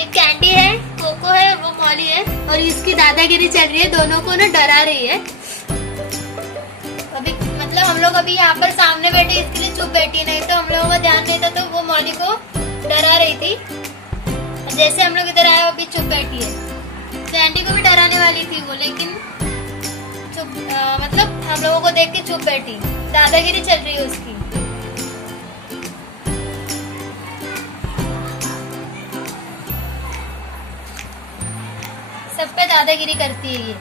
ये कैंडी है, कोको है और वो मॉली है और इसकी दादागिरी चल रही है, दोनों को ना डरा रही है। अभी मतलब हम लोग अभी यहाँ पर सामने बैठे इसके लिए चुप बैठी, नहीं तो हम लोगों का ध्यान नहीं था तो वो मॉली को डरा रही थी। जैसे हम लोग इधर आए अभी चुप बैठी है। कैंडी को भी डराने वाली थी वो, लेकिन चुप मतलब हम लोगों को देख के चुप बैठी। दादागिरी चल रही है उसकी। सब पे दादागिरी करती है ये।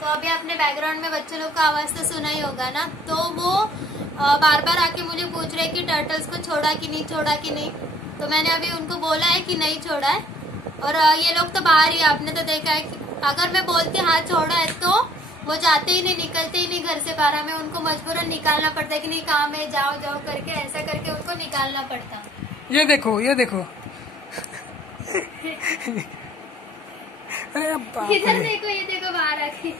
तो अभी आपने बैकग्राउंड में बच्चे लोग का आवाज तो सुना ही होगा ना। तो वो बार बार आके मुझे पूछ रहे कि टर्टल्स को छोड़ा कि नहीं छोड़ा कि नहीं। तो मैंने अभी उनको बोला है कि नहीं छोड़ा है। और ये लोग तो बाहर ही, आपने तो देखा है कि अगर मैं बोलती हाँ छोड़ा है तो वो जाते ही नहीं, निकलते ही नहीं घर से बाहर। हमें उनको मजबूरन निकालना पड़ता है कि नहीं काम है जाओ जाओ करके, ऐसा करके उनको निकालना पड़ता। ये देखो ये देखो इधर देखो, ये देखो बाहर आके।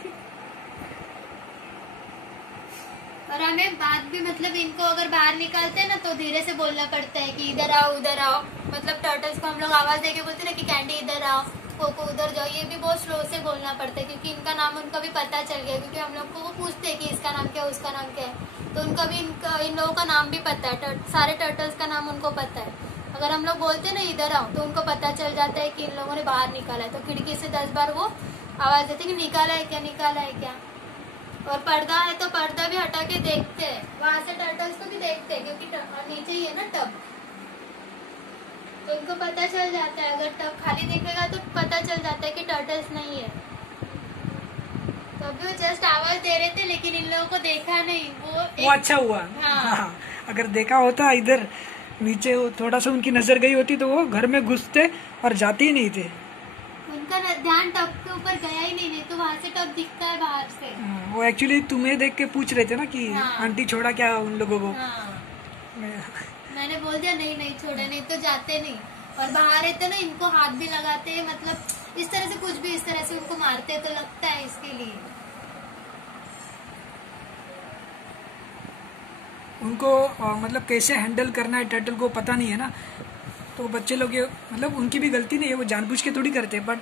और हमें बात भी मतलब इनको अगर बाहर निकालते हैं ना तो धीरे से बोलना पड़ता है कि इधर आओ उधर आओ। मतलब टर्टल्स को हम लोग आवाज देके बोलते हैं ना कि कैंडी इधर आओ, कोको उधर जाओ। ये भी बहुत स्लो से बोलना पड़ता है क्योंकि इनका नाम उनको भी पता चल गया, क्योंकि हम लोग को वो पूछते हैं कि इसका नाम क्या है उसका नाम क्या है। तो उनका भी इन लोगों का नाम भी पता है, सारे टर्टल्स का नाम उनको पता है। अगर हम लोग बोलते हैं ना इधर आओ तो उनको पता चल जाता है कि इन लोगों ने बाहर निकाला है। तो खिड़की से 10 बार वो आवाज देते कि निकाला है क्या, निकाला है क्या। और पर्दा है तो पर्दा भी हटा के देखते हैं, वहां से टर्टल्स को भी देखते हैं क्योंकि नीचे ही है ना टब। तो उनको पता चल जाता है, अगर टब खाली दिखेगा तो पता चल जाता है कि टर्टल्स नहीं है। तो अभी वो जस्ट आवाज दे रहे थे लेकिन इन लोगों को देखा नहीं। वो अच्छा हुआ। हाँ। अगर देखा होता इधर नीचे थोड़ा सा उनकी नजर गई होती तो वो घर में घुसते और जाते ही नहीं थे। उनका ध्यान टब के ऊपर गया ही नहीं, तो वहाँ से टब दिखता है बाहर से। वो एक्चुअली तुम्हें देख के पूछ रहे थे ना कि हाँ। आंटी छोड़ा क्या उन लोगों को। हाँ। मैंने बोल दिया नहीं नहीं छोड़े, नहीं तो जाते नहीं। और बाहर रहते ना इनको हाथ भी लगाते हैं, मतलब इस तरह से कुछ भी इस तरह से उनको मारते तो लगता है इसके लिए। उनको मतलब कैसे हैंडल करना है टर्टल को पता नहीं है ना। तो बच्चे लोग ये मतलब उनकी भी गलती नहीं है, वो जानबूझ के थोड़ी करते, बट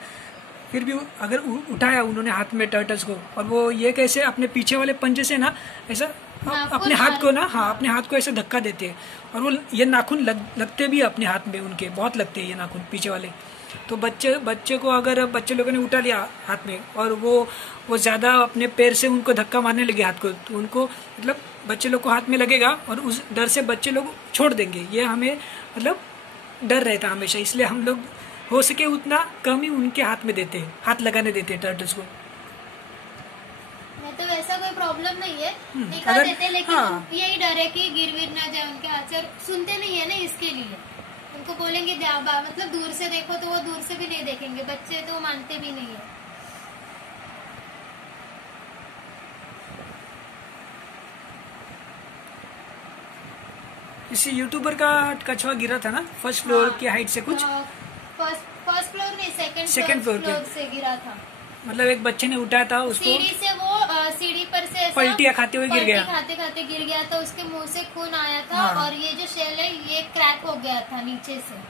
फिर भी अगर उठाया उन्होंने हाथ में टर्टल्स को और वो ये कैसे अपने पीछे वाले पंजे से ना ऐसा अपने हाथ को ना, हाँ अपने हाथ को ऐसे धक्का देते हैं और वो ये नाखून लगते भी अपने हाथ में, उनके बहुत लगते हैं ये नाखून पीछे वाले। तो बच्चे को अगर बच्चे लोगों ने उठा लिया हाथ में और वो ज़्यादा अपने पैर से उनको धक्का मारने लगे हाथ को, तो उनको मतलब बच्चे लोग को हाथ में लगेगा और उस डर से बच्चे लोग छोड़ देंगे। ये हमें मतलब डर रहता है हमेशा, इसलिए हम लोग हो सके उतना कम ही उनके हाथ में देते हैं, हाथ लगाने देते हैं टर्टल्स को। मैं तो ऐसा कोई प्रॉब्लम नहीं है, दिखा अगर देते, लेकिन हाँ, यही डर है कि गिर विर ना जाए उनके हाथ से। और सुनते नहीं है ना, इसके लिए उनको बोलेंगे मतलब दूर से देखो तो वो दूर से भी नहीं देखेंगे, बच्चे तो मानते भी नहीं है। किसी यूट्यूबर का कछुआ गिरा था ना फर्स्ट फ्लोर की हाइट से कुछ, फर्स्ट फ्लोर नहीं, सेकंड फ्लोर से गिरा था। मतलब एक बच्चे ने उठाया था उसको, सीढ़ी से वो सीढ़ी पर से ऐसा पलटियां खाते हुए गिर गया, खाते खाते गिर गया था, उसके मुंह से खून आया था। हाँ। और ये जो शेल है ये क्रैक हो गया था नीचे से।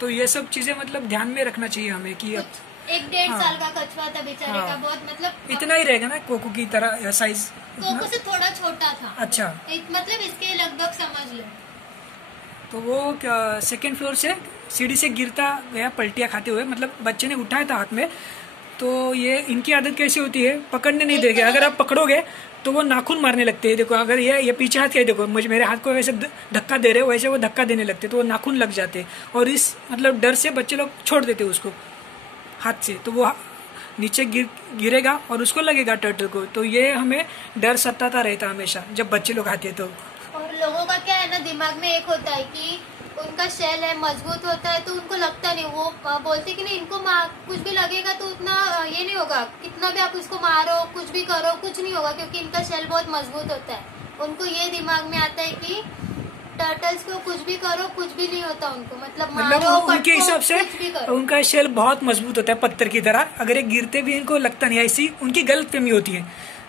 तो ये सब चीजें मतलब ध्यान में रखना चाहिए हमें कि अब 1-1.5 हाँ। साल का कछुआ था बेचारे हाँ। का, बहुत मतलब इतना ही रहेगा ना कोको की तरह साइज, कोको से थोड़ा छोटा था। अच्छा। मतलब इसके लगभग समझ लो। तो वो सेकंड फ्लोर से सीढ़ी से गिरता गया पलटियां खाते हुए, मतलब बच्चे ने उठाया था हाथ में। तो ये इनकी आदत कैसी होती है, पकड़ने नहीं देंगे, अगर आप पकड़ोगे तो वो नाखून मारने लगते हैं। देखो अगर ये पीछे हाथ क्या, देखो मेरे हाथ को वैसे धक्का दे रहे हो, वैसे वो धक्का देने लगते, तो वो नाखून लग जाते और इस मतलब डर से बच्चे लोग छोड़ देते उसको हाथ से, तो वो नीचे गिरेगा और उसको लगेगा टर्टल को। तो ये हमें डर सताता रहता हमेशा जब बच्चे लोग आते तो। और लोगों का क्या है ना, दिमाग में एक होता है कि उनका शेल है मजबूत होता है, तो उनको लगता नहीं, वो बोलते कि नहीं इनको कुछ भी लगेगा तो उतना ये नहीं होगा, कितना भी आप उसको मारो कुछ भी करो कुछ नहीं होगा, क्योंकि इनका शेल बहुत मजबूत होता है। उनको ये दिमाग में आता है कि टर्टल्स को कुछ भी करो कुछ भी नहीं होता उनको, मतलब मारो उनके हिसाब से उनका शेल बहुत मजबूत होता है पत्थर की तरह, अगर ये गिरते भी इनको लगता नहीं, ऐसी उनकी गलतफहमी होती है।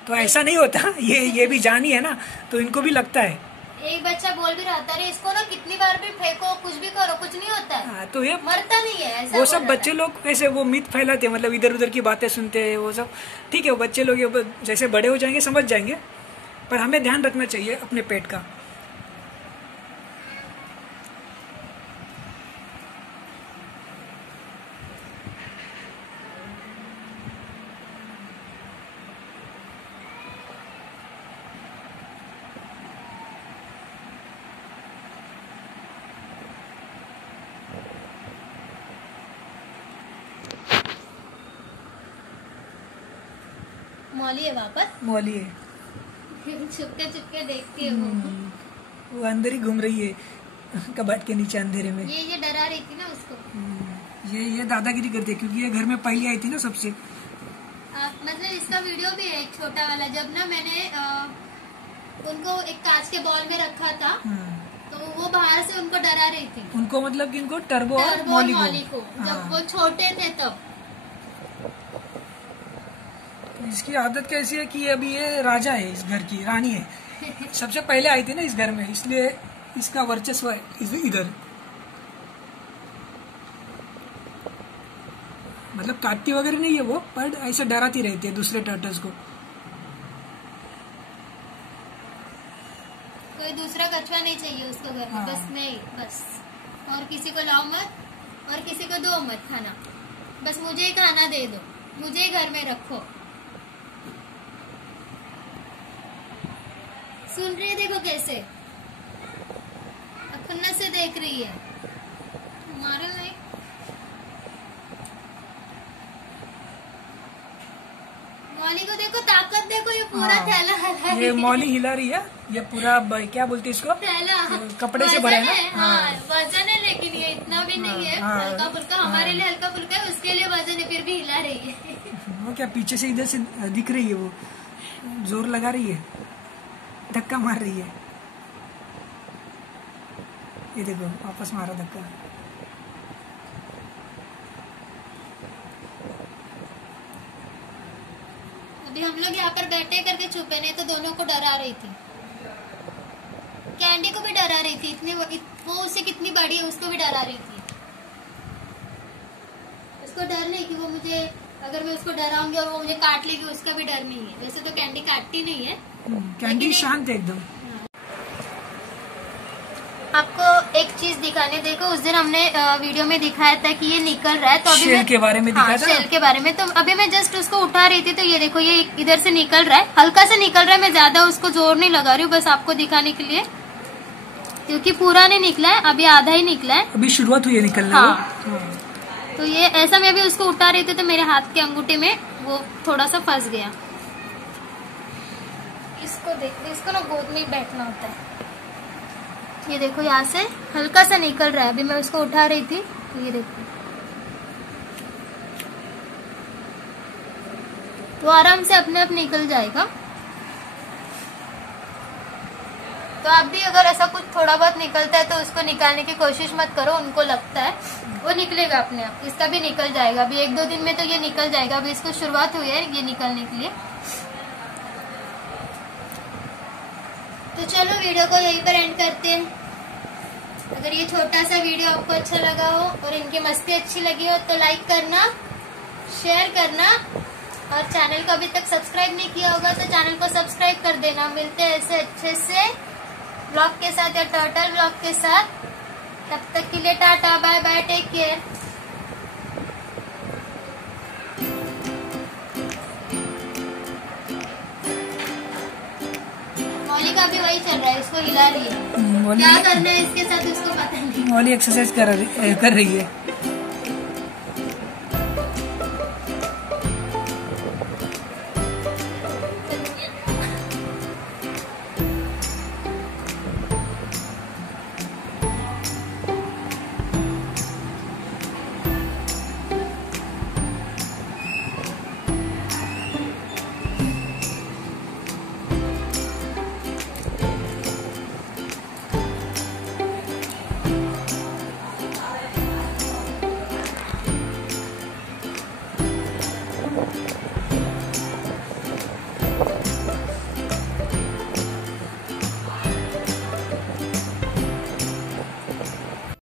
तो ऐसा नहीं होता, ये भी जानी है ना, तो इनको भी लगता है। एक बच्चा बोल भी रहा था, अरे इसको ना कितनी बार भी फेंको कुछ भी करो कुछ नहीं होता है। तो ये मरता नहीं है, ऐसा वो सब बच्चे लोग ऐसे वो मिथ फैलाते हैं, मतलब इधर उधर की बातें सुनते हैं वो सब। ठीक है, वो बच्चे लोग जैसे बड़े हो जाएंगे समझ जाएंगे, पर हमें ध्यान रखना चाहिए अपने पेट का। मौली है वापस, मौली है, छुपके छुपके देखती है वो अंदर ही घूम रही है कबाट के नीचे अंधेरे में। ये डरा रही थी ना उसको। ये दादागिरी करती है क्योंकि ये घर में पहली आई थी ना सबसे। मतलब इसका वीडियो भी है एक छोटा वाला, जब ना मैंने उनको एक कांच के बॉल में रखा था, तो वो बाहर से उनको डरा रही थी, उनको मतलब कि इनको टर्बो और मौली को जब वो छोटे थे तब। इसकी आदत कैसी है कि अभी ये राजा है, इस घर की रानी है, सबसे पहले आई थी ना इस घर में, इसलिए इसका वर्चस्व है इधर। मतलब काटती वगैरह नहीं है वो, पर ऐसे डराती रहती है दूसरे टर्टल्स को। कोई दूसरा कछुआ नहीं चाहिए उसको घर में, बस मैं ही, बस। और किसी को लाओ मत और किसी को दो मत खाना, बस मुझे ही खाना दे दो, मुझे ही घर में रखो। सुन रही है, देखो कैसे खुन्नस से देख रही है, मारो नहीं। मौली को देखो, ताकत देखो, ये पूरा थैला हिला रही है। ये मौली हिला रही है, ये पूरा क्या बोलते हैं इसको, थैला कपड़े से भरा है ना। वजन है, लेकिन ये इतना भी नहीं है, हल्का फुल्का, हमारे लिए हल्का फुल्का है, उसके लिए वजन है, फिर भी हिला रही है। वो क्या पीछे से इधर से दिख रही है, वो जोर लगा रही है, धक्का मार रही है। ये देखो वापस मारा धक्का। अभी हम लोग यहाँ पर बैठे करके छुपे, नहीं तो दोनों को डरा रही थी, कैंडी को भी डरा रही थी, इतने वो उससे कितनी बड़ी है उसको भी डरा रही थी। उसको डर नहीं कि वो मुझे, अगर मैं उसको डराऊंगी और वो मुझे काट लेगी, उसका भी डर नहीं है। वैसे तो कैंडी काटती नहीं है, कैंडी शांत है एकदम। आपको एक चीज दिखाने, देखो उस दिन हमने वीडियो में दिखाया था कि ये निकल रहा है, तो अभी शेल के बारे में दिखाया था। शेल के बारे में, तो अभी मैं जस्ट उसको उठा रही थी, तो ये देखो ये इधर से निकल रहा है, हल्का से निकल रहा है, मैं ज्यादा उसको जोर नहीं लगा रही हूँ, बस आपको दिखाने के लिए, क्योंकि पूरा नहीं निकला है, अभी आधा ही निकला है, अभी शुरुआत हुई है निकलने। हाँ। तो ये ऐसा मैं अभी उसको उठा रही थी, तो मेरे हाथ के अंगूठे में वो थोड़ा सा फंस गया। इसको देखो, इसको ना गोद में बैठना होता है। ये देखो यहाँ से हल्का सा निकल रहा है, अभी मैं उसको उठा रही थी, ये देखो, तो आराम से अपने आप निकल जाएगा। तो आप भी अगर ऐसा कुछ थोड़ा बहुत निकलता है तो उसको निकालने की कोशिश मत करो, उनको लगता है वो निकलेगा अपने आप, इसका भी निकल जाएगा, अभी 1-2 दिन में तो ये निकल जाएगा, अभी इसको शुरुआत हुई है ये निकलने के लिए। तो चलो वीडियो को यहीं पर एंड करते हैं। अगर ये छोटा सा वीडियो आपको अच्छा लगा हो और इनकी मस्ती अच्छी लगी हो तो लाइक करना, शेयर करना, और चैनल को अभी तक सब्सक्राइब नहीं किया होगा तो चैनल को सब्सक्राइब कर देना। मिलते हैं ऐसे अच्छे से ब्लॉग के साथ या टर्टल ब्लॉग के साथ, तब तक के लिए ta ta bye bye, take care. Mauli का भी वही चल रहा है, इसको हिला रही है, क्या करना है इसके साथ उसको पता नहीं। मौली एक्सरसाइज कर रही है।